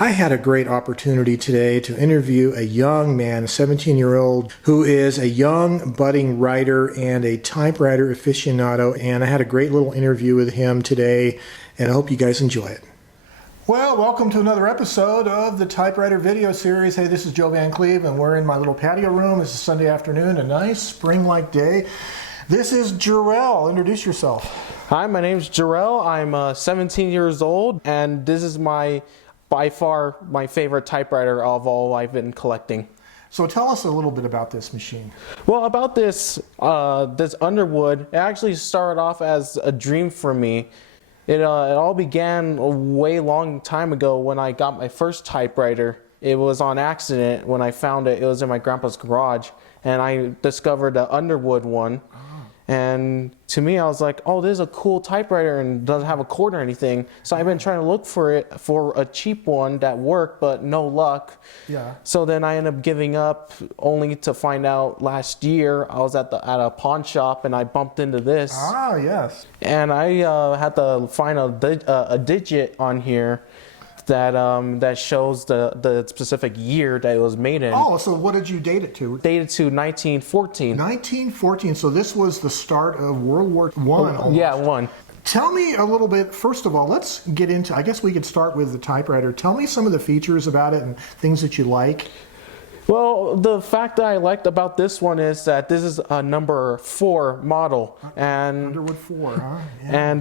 I had a great opportunity today to interview a young man, a 17-year-old, who is a young budding writer and a typewriter aficionado, and I had a great little interview with him today, and I hope you guys enjoy it. Well, welcome to another episode of the Typewriter video series. Hey, this is Joe Van Cleve, and we're in my little patio room. It's a Sunday afternoon, a nice spring-like day. This is Jarrell. Introduce yourself. Hi, my name's Jarrell. I'm 17 years old, and this is by far my favorite typewriter of all I've been collecting. So tell us a little bit about this machine. Well, about this Underwood, it actually started off as a dream for me. It all began a way long time ago when I got my first typewriter. It was on accident when I found it. It was in my grandpa's garage, and I discovered the Underwood one. And to me, I was like, oh, this is a cool typewriter and doesn't have a cord or anything. So I've been trying to look for a cheap one that worked, but no luck. Yeah. So then I ended up giving up, only to find out last year I was at a pawn shop and I bumped into this. Ah, yes. And I had to find a digit on here that shows the specific year that it was made in. Oh, so what did you date it to? Dated to 1914. 1914. So this was the start of World War I. Almost. Yeah, one. Tell me a little bit, first of all, let's get into, I guess we could start with the typewriter. Tell me some of the features about it and things that you like. Well, the fact that I liked about this one is that this is a number 4 model, and Underwood 4, huh? Yeah.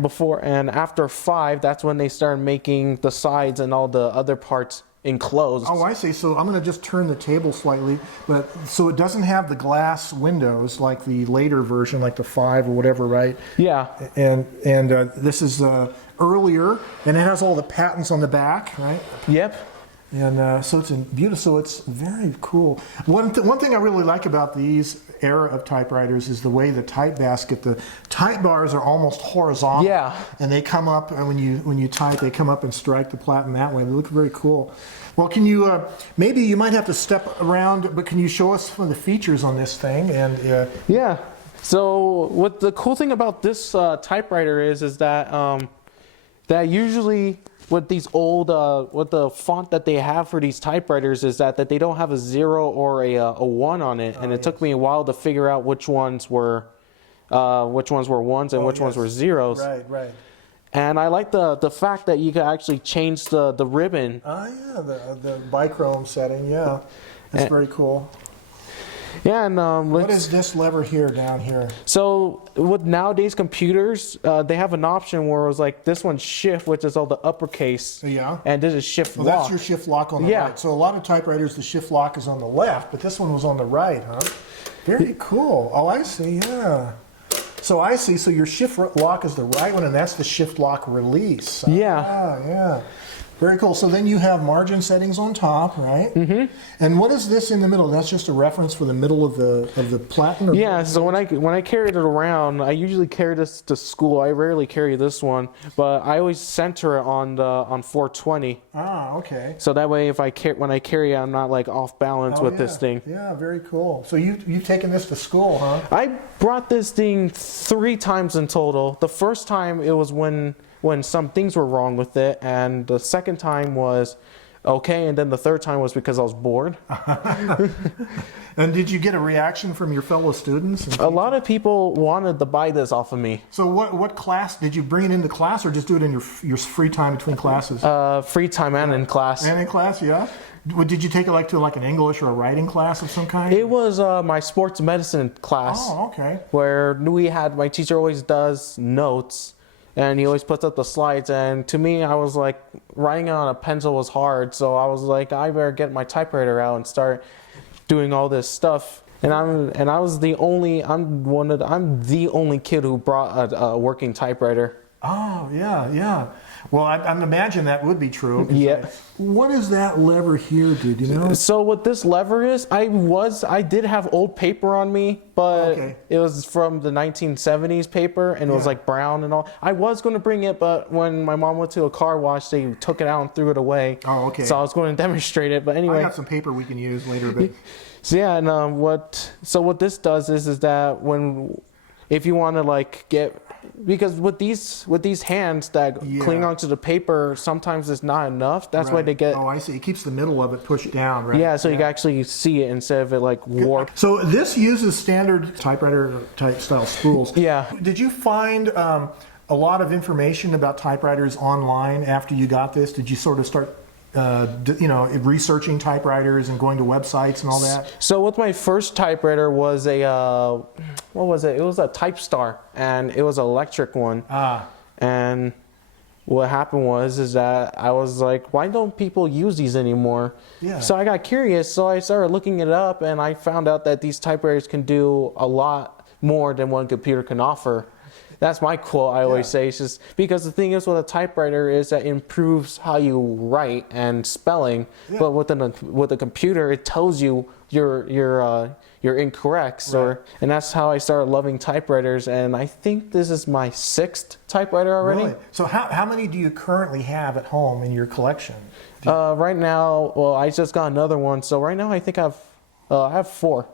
and after 5, that's when they started making the sides and all the other parts enclosed. Oh, I see. So I'm going to just turn the table slightly, but so it doesn't have the glass windows like the later version, like the 5 or whatever, right? Yeah. And this is earlier, and it has all the patents on the back, right? Yep. And so it's beautiful. So it's very cool. One thing I really like about these era of typewriters is the way the type basket, the type bars are almost horizontal. Yeah. And they come up, and when you type, they come up and strike the platen that way. They look very cool. Well, can you maybe you might have to step around, but can you show us some of the features on this thing? And yeah. So what the cool thing about this typewriter is that that usually with these old, with the font that they have for these typewriters is that they don't have a 0 or a 1 on it, and it took me a while to figure out which ones were ones and which ones were zeros. Right, right. And I like the fact that you can actually change the ribbon. Oh yeah, the bichrome setting. Yeah, that's very cool. Yeah, and what is this lever here down here? So with nowadays computers, they have an option where it was like this one's shift, which is all the uppercase. Yeah. And this is shift lock. That's your shift lock on the right. So a lot of typewriters, the shift lock is on the left, but this one was on the right, huh? Very cool. Oh, I see. Yeah. So I see. So your shift lock is the right one, and that's the shift lock release. Yeah. Ah, yeah. Very cool. So then you have margin settings on top, right? Mm-hmm. And what is this in the middle? That's just a reference for the middle of the platen? Yeah. So when I carried it around, I usually carry this to school. I rarely carry this one, but I always center it on 420. Ah, okay. So that way, when I carry it, I'm not like off balance with this thing. Yeah, very cool. So you've taken this to school, huh? I brought this thing 3 times in total. The first time it was when some things were wrong with it, and the second time was okay, and then the third time was because I was bored. And did you get a reaction from your fellow students? A lot of people wanted to buy this off of me. So what class, did you bring it into class or just do it in your free time between classes? Free time and in class. And in class, yeah? Did you take it to an English or a writing class of some kind? It was my sports medicine class. Oh, okay. Where my teacher always does notes, and he always puts up the slides, and to me, I was like, writing on a pencil was hard, so I was like, I better get my typewriter out and start doing all this stuff. And I'm the only kid who brought a working typewriter. Oh, yeah, yeah. Well, I'd imagine that would be true. Yeah. What does that lever here do? Do you know? So what this lever is, I did have old paper on me, but it was from the 1970s paper, and it was like brown and all. I was going to bring it, but when my mom went to a car wash, they took it out and threw it away. Oh, okay. So I was going to demonstrate it, but anyway. I got some paper we can use later, but. So yeah, and what this does is that when if you want to like get, because with these hands that cling onto the paper, sometimes it's not enough. That's why they get. Oh, I see. It keeps the middle of it pushed down, right? Yeah, so you can actually see it instead of it like warped. So this uses standard typewriter type style spools. Yeah. Did you find a lot of information about typewriters online after you got this? Did you sort of start researching typewriters and going to websites and all that? So with my first typewriter was a, what was it? It was a Typestar, and it was an electric one. And what happened is that I was like, why don't people use these anymore? Yeah. So I got curious, so I started looking it up, and I found out that these typewriters can do a lot more than one computer can offer. That's my quote I always say. It's just because the thing is with a typewriter is that it improves how you write and spelling, but with a computer it tells you you're incorrect. So and that's how I started loving typewriters, and I think this is my 6th typewriter already. Really? So how many do you currently have at home in your collection? Right now, well, I just got another one, so right now I think I have 4.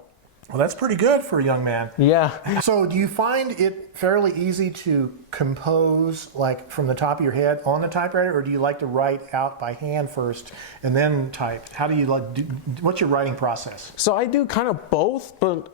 Well, that's pretty good for a young man. Yeah. So do you find it fairly easy to compose like from the top of your head on the typewriter, or do you like to write out by hand first and then type? How do you what's your writing process? So I do kind of both, but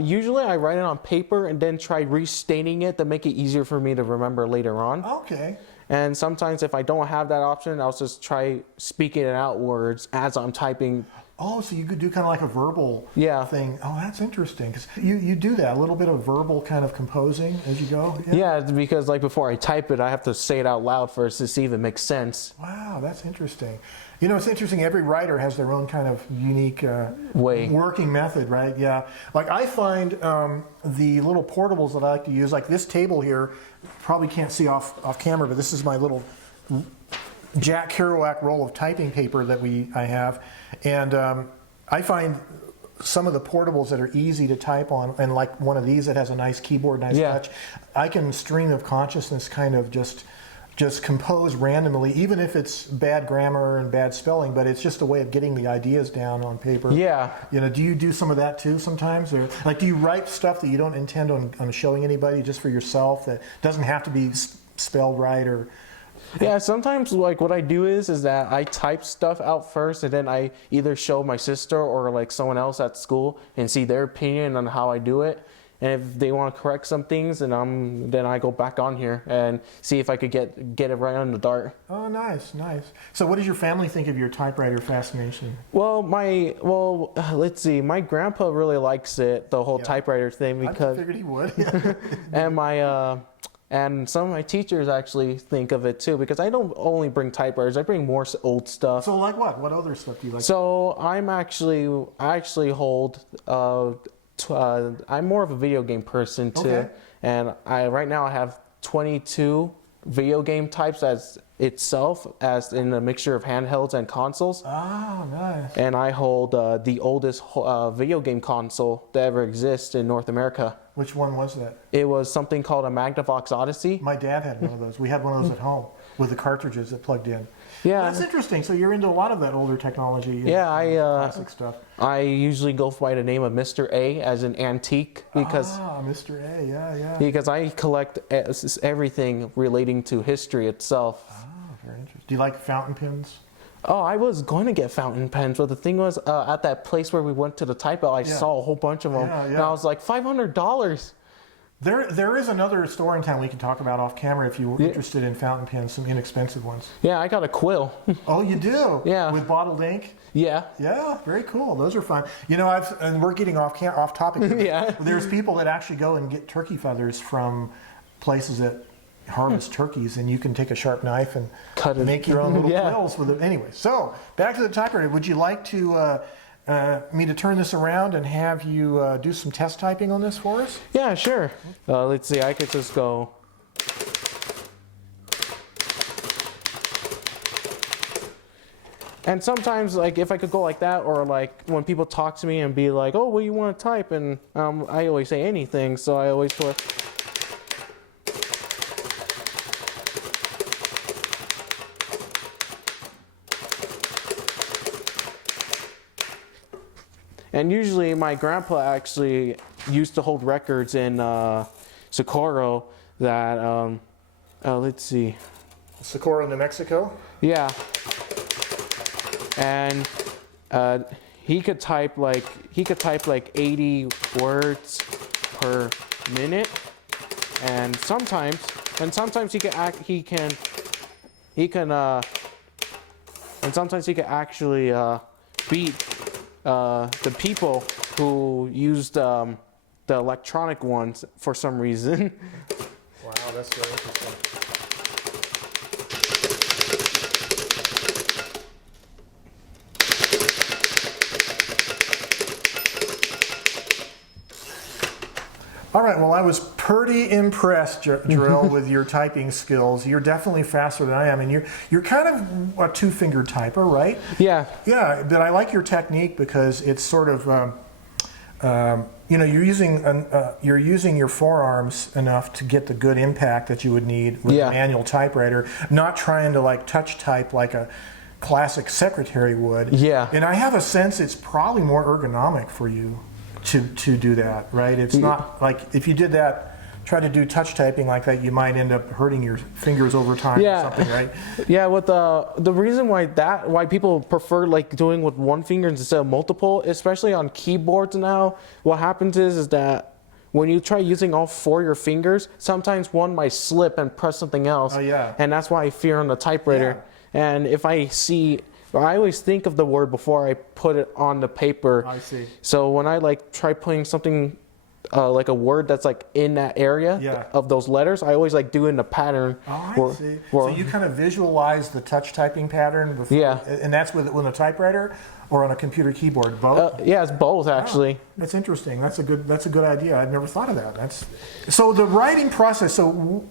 usually I write it on paper and then try restating it to make it easier for me to remember later on. Okay. And sometimes if I don't have that option, I'll just try speaking it out words as I'm typing. Oh, so you could do kind of like a verbal thing. Oh, that's interesting. 'Cause you do that, a little bit of verbal kind of composing as you go? Yeah, because like before I type it, I have to say it out loud first to see if it makes sense. Wow, that's interesting. You know, it's interesting. Every writer has their own kind of unique working method, right? Yeah. Like I find the little portables that I like to use, like this table here, probably can't see off camera, but this is my little Jack Kerouac roll of typing paper that I have, and I find some of the portables that are easy to type on, and like one of these that has a nice keyboard, nice touch, I can stream of consciousness kind of just compose randomly, even if it's bad grammar and bad spelling, but it's just a way of getting the ideas down on paper. Yeah. You know, do you do some of that too sometimes? Or like, do you write stuff that you don't intend on showing anybody, just for yourself, that doesn't have to be spelled right? Or yeah, sometimes like what I do is that I type stuff out first, and then I either show my sister or like someone else at school and see their opinion on how I do it. And if they want to correct some things, and then I go back on here and see if I could get it right on the dart. Oh, nice, nice. So what does your family think of your typewriter fascination? Well, let's see. My grandpa really likes it, the whole typewriter thing, because I figured he would. and some of my teachers actually think of it too, because I don't only bring typewriters, I bring more old stuff. So like what? What other stuff do you like? So I actually hold, I'm more of a video game person too. Okay. And right now I have 22 video game types as in a mixture of handhelds and consoles. Ah, nice. And I hold the oldest video game console that ever exists in North America. Which one was that? It was something called a Magnavox Odyssey. My dad had one of those. We had one of those at home with the cartridges that plugged in. Yeah. That's interesting. So you're into a lot of that older technology. Classic stuff. I usually go by the name of Mr. A as an antique, because Mr. A, yeah. Because I collect everything relating to history itself. Very interesting. Do you like fountain pens? Oh, I was going to get fountain pens, but the thing was, at that place where we went to the type out, I saw a whole bunch of them, and I was like, $500. There is another store in town we can talk about off camera if you're interested in fountain pens, some inexpensive ones. Yeah, I got a quill. Oh, you do? Yeah. With bottled ink? Yeah. Yeah, very cool. Those are fun. You know, and we're getting off topic here. Yeah. There's people that actually go and get turkey feathers from places that harvest turkeys, and you can take a sharp knife and make your own little quills with it. Anyway, so back to the typewriter. Would you like to me to turn this around and have you do some test typing on this for us? Yeah, sure. Let's see. I could just go. And sometimes, like, if I could go like that, or like when people talk to me and be like, "Oh, what do you want to type?" and I always say anything, so I always put. And usually my grandpa actually used to hold records in Socorro that let's see. Socorro, New Mexico? Yeah. And he could type like 80 words per minute, and sometimes he can actually beat the people who used the electronic ones for some reason. Wow, that's very interesting. All right, well, I was pretty impressed, Jarrell, with your typing skills. You're definitely faster than I am, and you're kind of a two-finger typer, right? Yeah. Yeah, but I like your technique because it's sort of, you're using your forearms enough to get the good impact that you would need with a manual typewriter, not trying to like touch type like a classic secretary would. Yeah. And I have a sense it's probably more ergonomic for you to do that, right? It's not like if you did that, try to do touch typing like that, you might end up hurting your fingers over time or something, right? Yeah, with the reason why people prefer like doing with one finger instead of multiple, especially on keyboards now, what happens is that when you try using all four of your fingers, sometimes one might slip and press something else. Oh yeah. And that's why I fear on the typewriter. Yeah. And if I always think of the word before I put it on the paper. I see. So when I like try putting something like a word that's like in that area of those letters, I always like do it in a pattern. Oh, I see. So you kind of visualize the touch typing pattern before, and that's with a typewriter or on a computer keyboard, both? Yeah, it's both actually. Oh, that's interesting. That's a good idea. I've never thought of that. So the writing process. So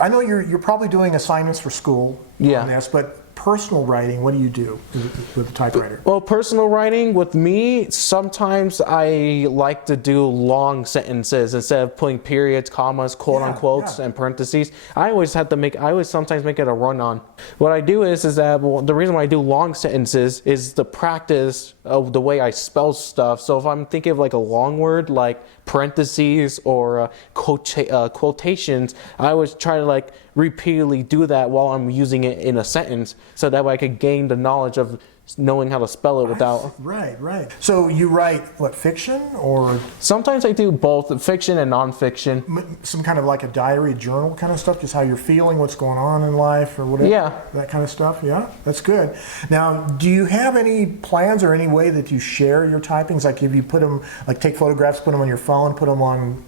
I know you're probably doing assignments for school on this, but personal writing, what do you do with the typewriter? Well, personal writing with me, sometimes I like to do long sentences instead of putting periods, commas, quote unquotes, and parentheses. I always sometimes make it a run-on. What I do is that the reason why I do long sentences is the practice of the way I spell stuff. So if I'm thinking of like a long word, like parentheses or quotations, I always try to like repeatedly do that while I'm using it in a sentence, so that way I could gain the knowledge of knowing how to spell it without. Right. So you write what, fiction or? Sometimes I do both fiction and nonfiction. Some kind of like a diary, journal kind of stuff, just how you're feeling, what's going on in life or whatever. Yeah. That kind of stuff. Yeah, that's good. Now, do you have any plans or any way that you share your typings? Like if you put them, like take photographs, put them on your phone, put them on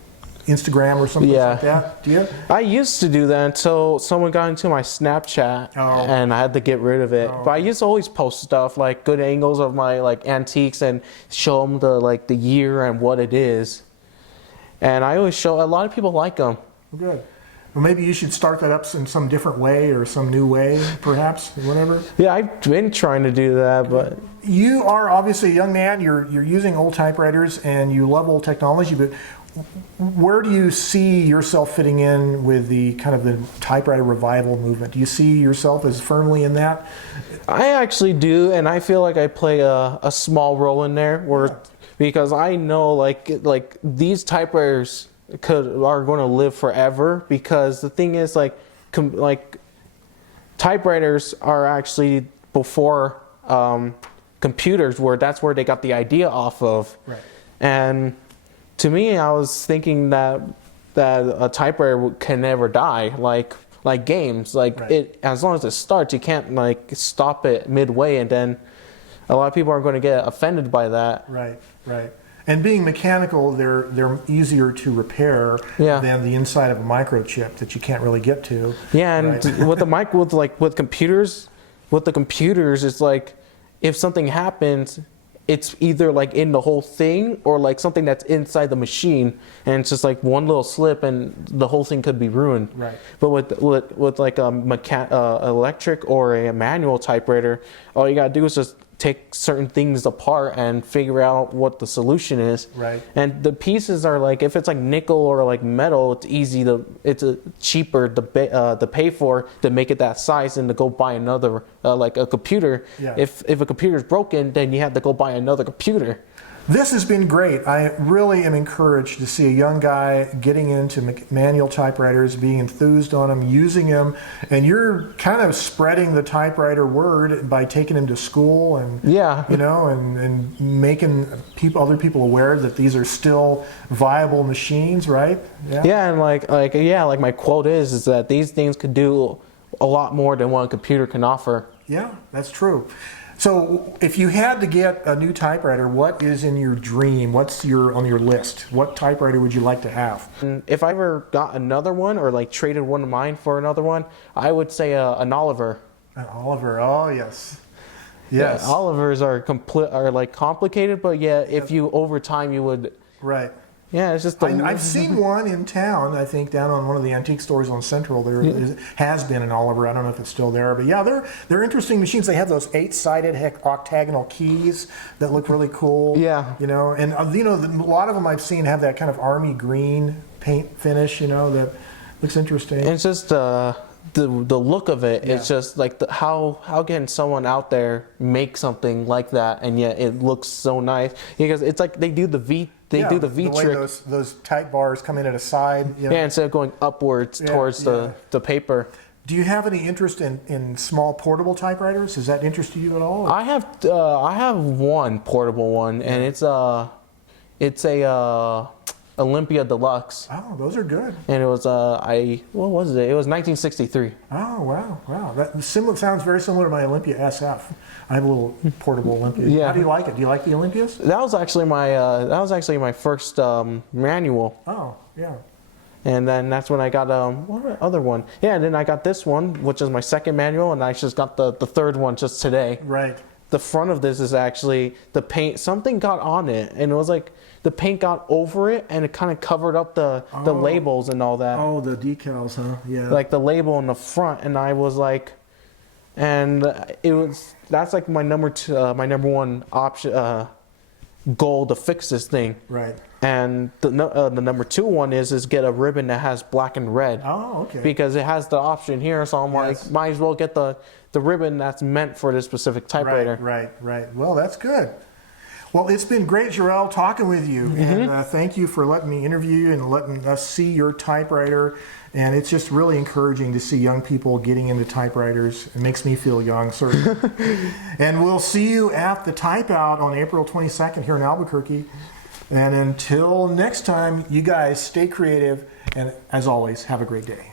Instagram or something like that? Do you? I used to do that until someone got into my Snapchat and I had to get rid of it. But I used to always post stuff like good angles of my like antiques and show them the year and what it is. And I always show, a lot of people like them. Good. Well, maybe you should start that up in some different way or some new way, perhaps, whatever. Yeah, I've been trying to do that, but you are obviously a young man. You're using old typewriters and you love old technology, but where do you see yourself fitting in with the kind of the typewriter revival movement? Do you see yourself as firmly in that? I actually do, and I feel like I play a small role in there, because I know like these typewriters are going to live forever. Because the thing is, like typewriters are actually before computers, that's where they got the idea off of, and to me, I was thinking that a typewriter can never die, like games. It, as long as it starts, you can't like stop it midway, and then a lot of people are going to get offended by that. Right. And being mechanical, they're easier to repair than the inside of a microchip that you can't really get to. Yeah, and with computers, it's like if something happens, it's either like in the whole thing or like something that's inside the machine, and it's just like one little slip and the whole thing could be ruined. Right. But with like a electric or a manual typewriter, all you gotta do is just take certain things apart and figure out what the solution is. Right. And the pieces are like, if it's like nickel or like metal, it's cheaper to pay for to make it that size and to go buy another like a computer. Yeah. If a computer is broken, then you have to go buy another computer. This has been great. I really am encouraged to see a young guy getting into manual typewriters, being enthused on them, using them, and you're kind of spreading the typewriter word by taking him to school and and making other people aware that these are still viable machines, right? Yeah, and like my quote is that these things could do a lot more than what a computer can offer. Yeah, that's true. So if you had to get a new typewriter, what is in your dream? What's on your list? What typewriter would you like to have? And if I ever got another one or like traded one of mine for another one, I would say an Oliver. An Oliver, oh yes. Yes. Yeah, Olivers are like complicated, but yeah, if you over time you would. Right. Yeah, it's just. I've seen one in town. I think down on one of the antique stores on Central. There has been an Oliver. I don't know if it's still there, but yeah, they're interesting machines. They have those 8-sided octagonal keys that look really cool. Yeah. And a lot of them I've seen have that kind of army green paint finish. That looks interesting. It's just the look of it. It's just like how can someone out there make something like that and yet it looks so nice, because it's like they do the V. Do the V trick. Those type bars come in at a side. Yeah, instead of going upwards towards the paper. Do you have any interest in small portable typewriters? Does that interest you at all? I have one portable one, and it's a Olympia Deluxe. Oh, those are good. And it was what was it? It was 1963. Oh wow! That sounds very similar to my Olympia SF. I have a little portable Olympia. Yeah. How do you like it? Do you like the Olympias? That was actually my first manual. Oh yeah. And then that's when I got what other one? Yeah, and then I got this one, which is my second manual, and I just got the third one just today. Right. The front of this is actually the paint. Something got on it, and it was like the paint got over it, and it kind of covered up the labels and all that. Oh, the decals, huh? Yeah. Like the label in the front, and I was like, that's like my number one option goal to fix this thing. Right. And the number two one is get a ribbon that has black and red. Oh, okay. Because it has the option here, so I'm like, might as well get the ribbon that's meant for this specific typewriter. Right. Well, that's good. Well, it's been great, Jarrell, talking with you. Mm-hmm. And thank you for letting me interview you and letting us see your typewriter. And it's just really encouraging to see young people getting into typewriters. It makes me feel young, certainly. And we'll see you at the Type Out on April 22nd here in Albuquerque. And until next time, you guys stay creative. And as always, have a great day.